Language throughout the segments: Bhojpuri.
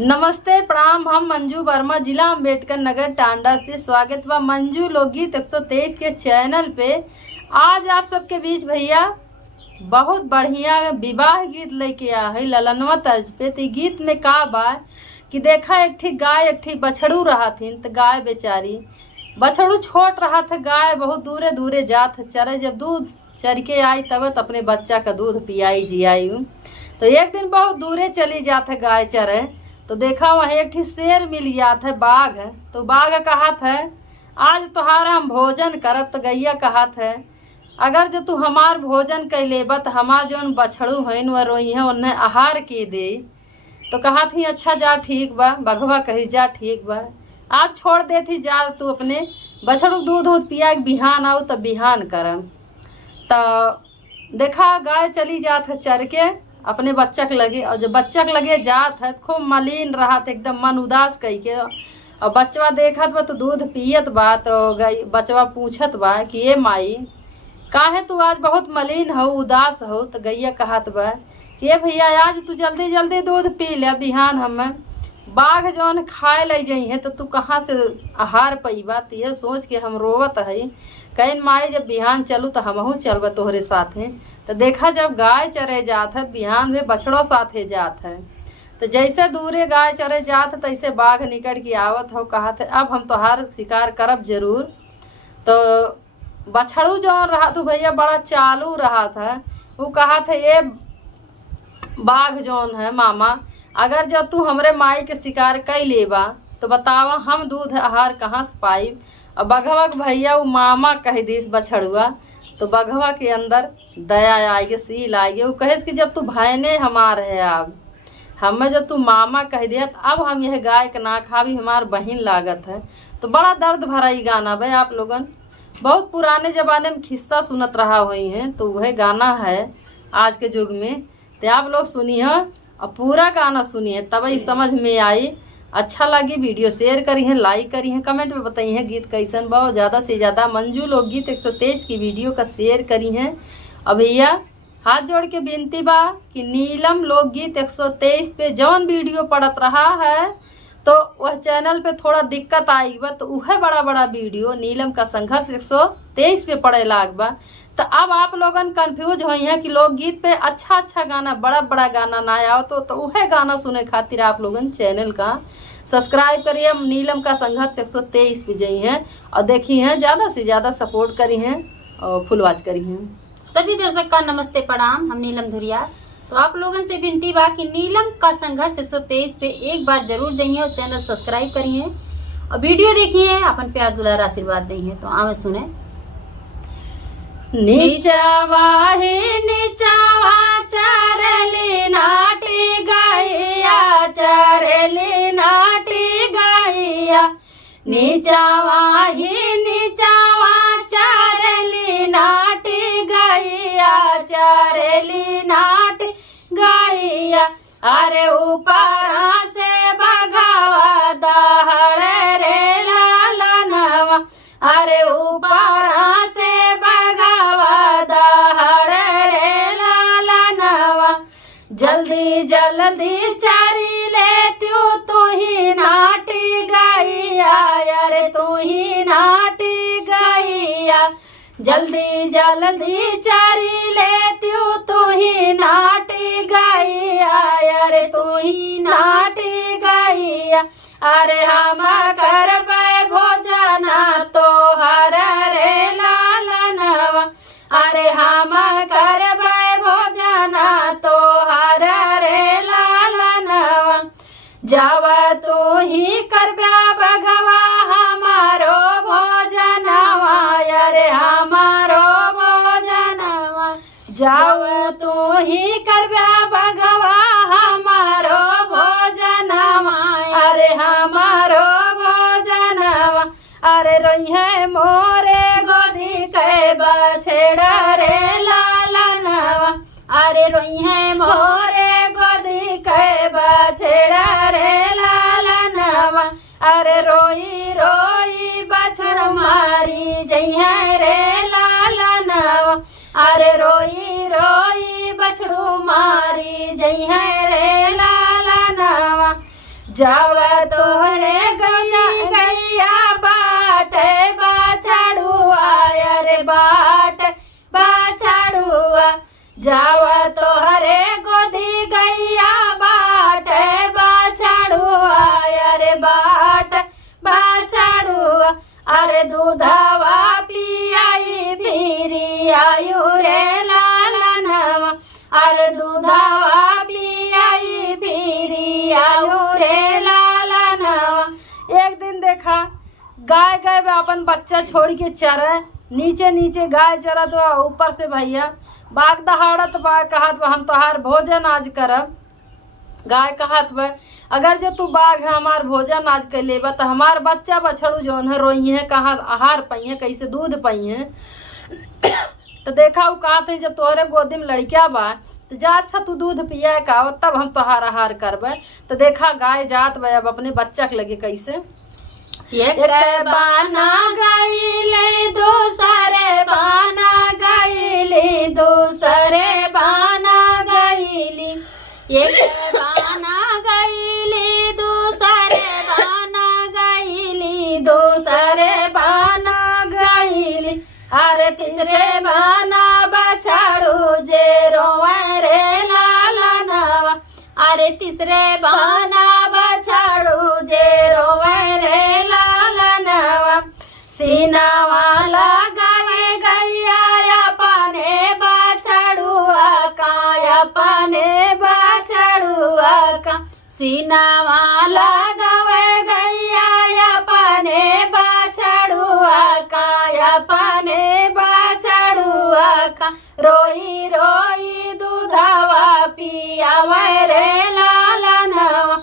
नमस्ते प्रणाम। हम मंजू वर्मा जिला अम्बेडकर नगर टांडा से स्वागत बा मंजू लोकगीत 123 के चैनल पे। आज आप सबके बीच भैया बहुत बढ़िया विवाह गीत लेके आ है ललनवा तर्ज पे। तो गीत में का बा कि देखा एक ठीक गाय एक ठीक बछड़ू रहा थी। तो गाय बेचारी बछड़ू छोट रहा था, गाय बहुत दूरे दूरे जात चरे। जब दूध चर के आई तब अपने बच्चा का दूध पियाई जियाई। तो एक दिन बहुत दूरे चली जात है गाय चरे। तो देखा वहाँ एक ठीक शेर मिल गया था, बाघ है। तो बाघ कहा था आज तुम्हारा हम भोजन करब। तो गैया कहा था अगर जो तू हमार भोजन कैलेबा तो हमार जौन बछड़ू है वह रोई है उन्हें आहार के दे। तो कहा थी अच्छा जा ठीक बा। बघवा कही जा ठीक बा, आज छोड़ देती जा तू अपने बछड़ू दूध दूध पिया बिहान आओ तब बिहान करम। तो देखा गाय चली जात है चर के अपने बच्चा के लगे। और जब बच्चा के लगे जात है खूब मलिन रहा था, एकदम मन उदास कही के। और बच्चा देखत बा तो दूध पियत बा। तो बचवा पूछत बा कि ये माई काहे तू आज बहुत मलिन हो उदास हो। तो गैया कहत बा कि ये भैया आज तू जल्दी जल्दी दूध पी ले, बिहान हमें बाघ जौन खाए ले जाइ है तो तू कहाँ से आहार पैबा। तो ये सोच के हम रोवत है कहीं माई जब बिहान चलू तो हमहू चलबा तोहरे साथे। तो देखा जब गाय चरे जात है बिहान में बछड़ों साथे जात है। तो जैसे दूरे गाय चरे जात है तैसे बाघ निकट के आवत हो। कहा थे अब हम तोहार शिकार करब जरूर। तो बछड़ू जो रहा तो भैया बड़ा चालू रहा था। वो कहा थे ये बाघ जौन है मामा अगर जब तू हमरे माई के शिकार कई लेबा तो बतावा हम दूध आहार कहाँ से पाई। और बघवा के भैया वो मामा कह दिस बछड़ुआ। तो बघवा के अंदर दया आएगी सील आएगी। वो कहे कि जब तू भाईने हमार है अब हमें जब तू मामा कह दिया तो अब हम यह गाय के ना खावी हमार बहन लागत है। तो बड़ा दर्द भरा ही गाना भाई आप लोगन बहुत पुराने जमाने में खिस्सा सुनत रहा हुई हैं। तो वह गाना है आज के युग में। तो आप लोग सुनिए और पूरा गाना सुनिए तब ही समझ में आई। अच्छा लगी वीडियो शेयर करी है, लाइक करी है, कमेंट में बताइए है गीत कैसन बहुत ज़्यादा से ज़्यादा मंजू लोकगीत 123 की वीडियो का शेयर करी है। और भैया हाथ जोड़ के विनती बा कि नीलम लोकगीत 123 पे जौन वीडियो पड़त रहा है तो वह चैनल पे थोड़ा दिक्कत आई बा। तो वह बड़ा बड़ा वीडियो नीलम का संघर्ष 123 पे पड़े लाग बा। तो अब आप लोगन कंफ्यूज हुई हैं कि लोकगीत पे अच्छा अच्छा गाना बड़ा बड़ा गाना ना आओ तो वह गाना सुने खातिर आप लोगन चैनल का सब्सक्राइब करिए। नीलम का संघर्ष 123 पे जाई हैं और देखी हैं ज़्यादा से ज़्यादा सपोर्ट करी हैं और फुलवाज करी हैं। सभी दर्शक का नमस्ते प्रणाम। हम नीलम धुरिया। तो आप लोगन से विनती बा कि नीलम का संघर्ष 123 पे एक बार जरूर जाइए और चैनल सब्सक्राइब करिए और वीडियो देखिए, अपन प्यार दुलार आशीर्वाद देंगे। तो आवे सुने। नीचावा हे नीचावा चरली नाटी गैया चरली नाटी गैया। नीचावा ही नीचावा चरली नाटी गैया चरली नाटी गैया। अरे ऊपर से बघावा दहड़ रे लालनवा। अरे ऊपर से बघावा दहड़ रे लालनवा। जल्दी जल्दी चारी ले तू ही नाटी गैया। अरे तू ही नाटी गैया। जल्दी जल्दी चारी ले तू ही नाटी गैया। अरे तू ही नाटी गैया। अरे हम करबै भोजना तोहर रे लालनवा। अरे हम करबै भोजना तोहर रे लालनवा। जब तू ही करबा बघवा हमारो भोजनवा। अरे हमारो भोजनवा। जब तू ही करबा बघवा हमारो भोजनवा। अरे हमारो भोजनवा। अरे रोइहे मोरे गोदी के बछड़ा रे लालनवा। अरे रोइहे मोरे गोदी के बछड़ा रे लालनवा। अरे रोई रोई बछड़ मारी जइहे रे लालनवा। अरे रोई रोई बछड़ू मारी जइहे रे लालनवा। जावा तोहरे गैया गैया बाट बाछड़ुआ अरे बाट बाछड़ुआ जावा तोहरे गोदी गैया बाट बाछड़ुआ अरे बाट बाछड़ुआ अरे दूधवा पियाई फिरी आयु रे लालनवा अरे दूधवा पियाई फिरी आयु रे लालनवा। एक दिन देखा गाय गए अपन बच्चा छोड़ के चरे नीचे नीचे गाय चरा तो ऊपर से भैया बाघ दहाड़त बा कहत बा हम तोहार भोजन आज करब। गाय कहत बा अगर जो तू बाघ है हमार भोजन आज कर लेबा तो हमार बच्चा बछड़ू जौन है रोई है कहाँ आहार पाई है कैसे दूध पाई है। तो देखा वो कहते हैं जब तोहरे गोदी में लड़किया बा तो जा अच्छा तू दूध पिया का तब हम तोहार आहार करबे। तो देखा गाय जात बा अब अपने बच्चा के लगे कैसे एक बाना गाइले दूसरे बाना गाइली दूसरे बाना गाइली एक बाना गाइली दूसरे बाना गाइली दूसरे बाना गाइली अरे तीसरे बाना बछड़ू जे रोवे रे लालनवा अरे तीसरे बाना बछड़ू जे रोवे रे लालनवा सीनावा लगाए गैया अपने बछड़ुआ का अपने बछड़ुआ का सीनावा लगावे गैया अपने बछड़ुआ का अपने बछड़ुआ का रोई रोई दूधवा पियावे रे लालनवा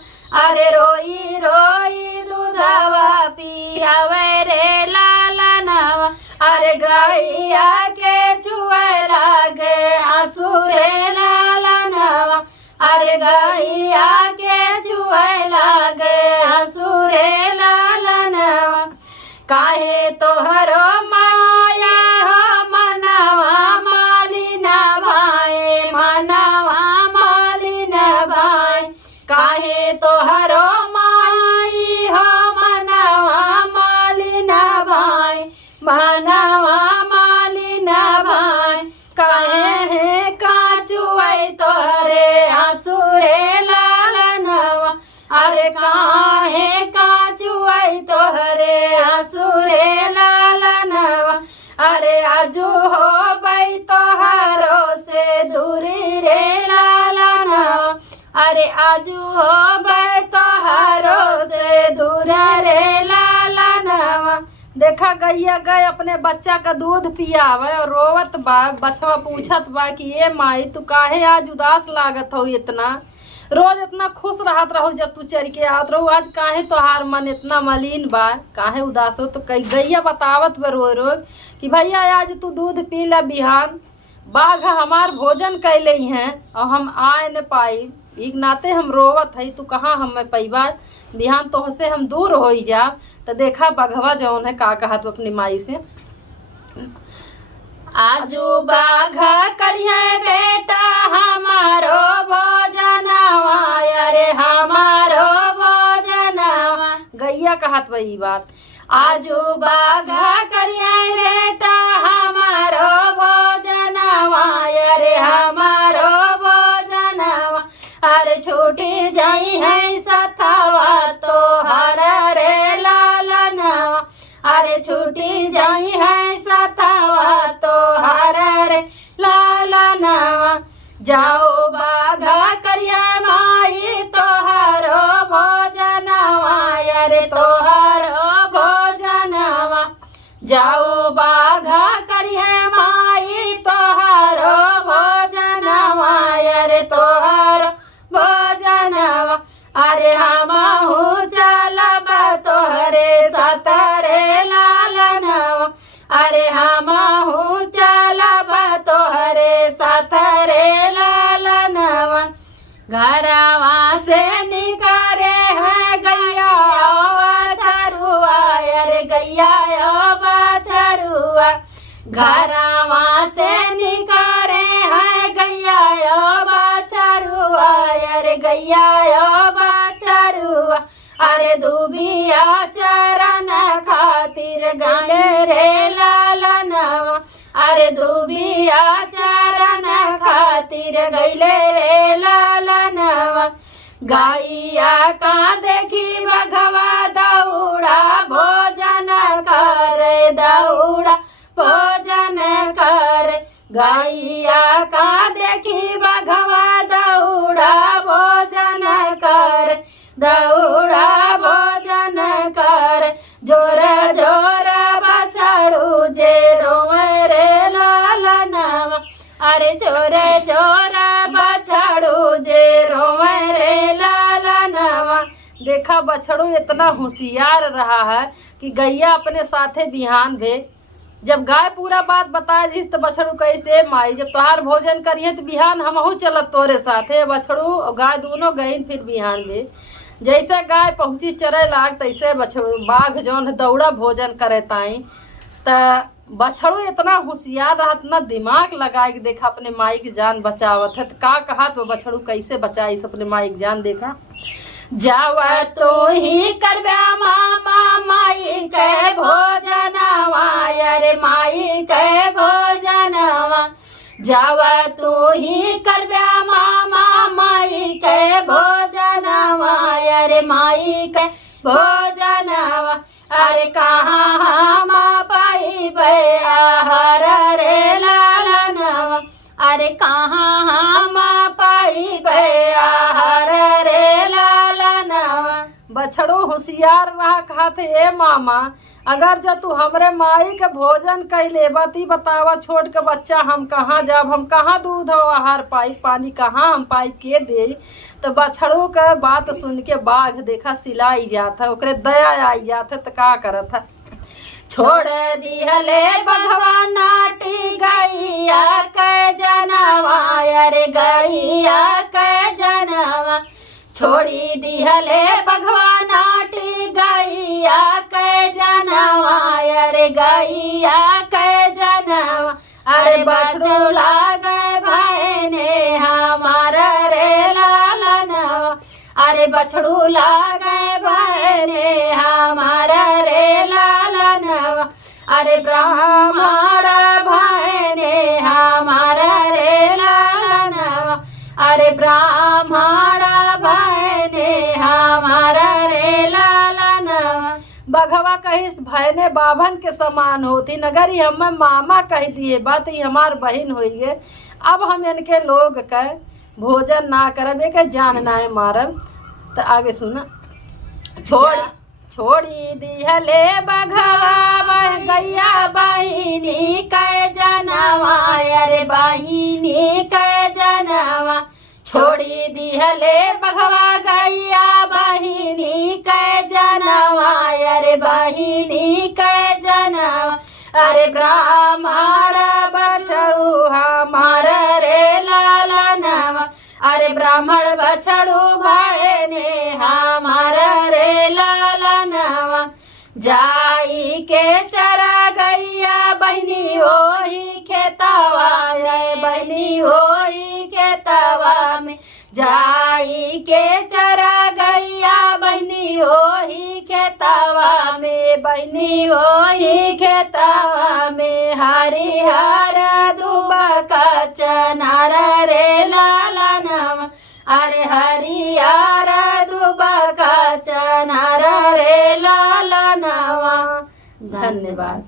अरे रोई रोई दूधवा पियावे रे लालनवा अरे गैया के छुए लागे आंसू रे लालनवा अरे गैया के छुए लागे आंसू रे लालनवा काहे तोहरो माया हो मनवा मालिना भाई मनवा मालिना भाई काहे तोहरो माई हो मनवा मालिना भाई मनवा मालिना भाई काहे है काचुआई तोहरे आंसू रे लालनवा अरे काहे काचुआई तोहरे आंसू रे लालनवा अरे आजू हो बाई तोहारो से दूरी रे लालनवा अरे आजू हो बाई तोहारो से दूर रे लालनवा। देखा गैया गए अपने बच्चा का दूध पियावे और रोवत बा बछवा पूछत बा कि ये माई तू काहे आज उदास लागत हो इतना रोज इतना खुश रहत रहो जब तू चर के आवत रहो आज काहे तोहार मन इतना मलिन बा काहे उदास हो। तो गैया बतावत बा रो रो कि भैया आज तू दूध पी ले बिहान बाघ हमार भोजन कैले हैं और हम आए न पाई एक नाते हम रोवत है तू कहाँ हम पैबा बिहान तो से हम दूर हो जा। तो देखा बघवा जौन है का कहत अपनी माई से आजू बाघा करिए बेटा हमारो भोजनवा अरे हमारो भोजनवा गैया कहत वही बात आजू बाघा करिए बेटा हमारो भोजनवा अरे हमारो भोजनवा अरे छूटी जाई है सथवा तो हर रे लालनवा अरे छूटी जाई है सथवा तो हर रे लालनवा जाओ बाघा करिया माई तोहारो भोजनवा अरे तोहारो भोजनवा जाओ बाघा करिया माई तोहारो भोजनवा अरे तोहारो भोजनवा अरे हमहू चलब तोहरे सतरे लालनवा अरे हमहू चलब तोहरे सतरे लालनवा घरवा से निकारे है गैया बछड़ुआ अरे गैया बछड़ुआ घरवा से निकारे है गैया बछड़ुआ अरे गैया बछड़ुआ अरे दुबिया चरण खातिर जाले रे लालनवा अरे दुबिया चरण खातिर गईले रे लालनवा गाइया का देखी बघवा दौड़ा भोजन करे दौड़ा भोजन करे गाइया का देखी बघवा दौड़ा भोजन करे दौड़ा भोजन करे जोर जोर बछड़ू जे रोवे रे लालनवा अरे जोर जोर बछड़ू जे रोवे रे लालनवा। देखा बछड़ू इतना होशियार रहा है कि गैया अपने साथे बिहान भे जब गाय पूरा बात बता दी तो बछड़ू कैसे माई जब तोहार भोजन करिए तो बिहान हमहू चलत तोरे साथे। बछड़ू और गाय दोनों गईन फिर बिहान भे जैसे गाय पहुंची चरे लाग तैसे बछड़ू बाघ जौन दौड़ा भोजन करे ताई त बछड़ू इतना होशियार रहा इतना दिमाग लगा के देखा अपने माई की जान बचावत है तो का कहा तो बछड़ू कैसे बचाई अपने माई की जान। देखा जाव तो ही करबा मामा माई के भोजनवा अरे माई के भोजनवा जाव तू ही करबा मामा माई के भोजनवा अरे माई के भोजनवा अरे कहाँ हम पाई आहार रे लालनवा अरे कहाँ हम पाई आहार रे लालनवा। बछड़ो होशियार रहा कहा थे ए मामा अगर जब तू हमरे माई के भोजन कैले बती बतावा छोड़ के बच्चा हम कहाँ जाब हम कहाँ दूध और आहार पाई पानी कहाँ हम पाई के दे। तो बछड़ों के बात सुन के बाघ देखा सिलाई जात है ओकरे दया आई जात है तो का करत है छोड़ दिहले भगवान नाटी गैया के जनवा अरे गैया के जनवा छोड़ी दिहले भगवान नाटी गैया के जनवा अरे गैया के जनवा अरे बछड़ू लागे भाईने हमारा रे लालनवा अरे बछड़ू लागे भाईने हमारा रे लालनवा अरे ब्राह्मण भाईने हमारा रे लालनवा अरे ब्राह्मण भाईने हमारा रे लालनवा। बघवा कहिस भैने बाभन के समान होती नगर ही हम मामा कह दिए बात ही हमार बहन हुई है अब हम इनके लोग के भोजन ना करब एक जानना है मारब। तो आगे सुना छोड़ी दिहले बघवा गैया बहिनी के जनवा अरे बहिनी के जनवा छोड़ी दिहले बघवा गैया बहिनी के जनवा अरे बहिनी के जनवा अरे ब्राह्मण बछड़ू हमार रे लालनवा अरे ब्राह्मण बछड़ू भाईने हमार रे लालनवा जाई के चरा गैया बहनी ओही खेतवा बहनी ओही खेतवा में जाई के चरा गैया बहनी ओही खेतवा में बहनी ओही खेतवा में हरिहर दुबका चनार रे लालनवा अरे हरिहर दुबका चनार रे लालनवा। धन्यवाद।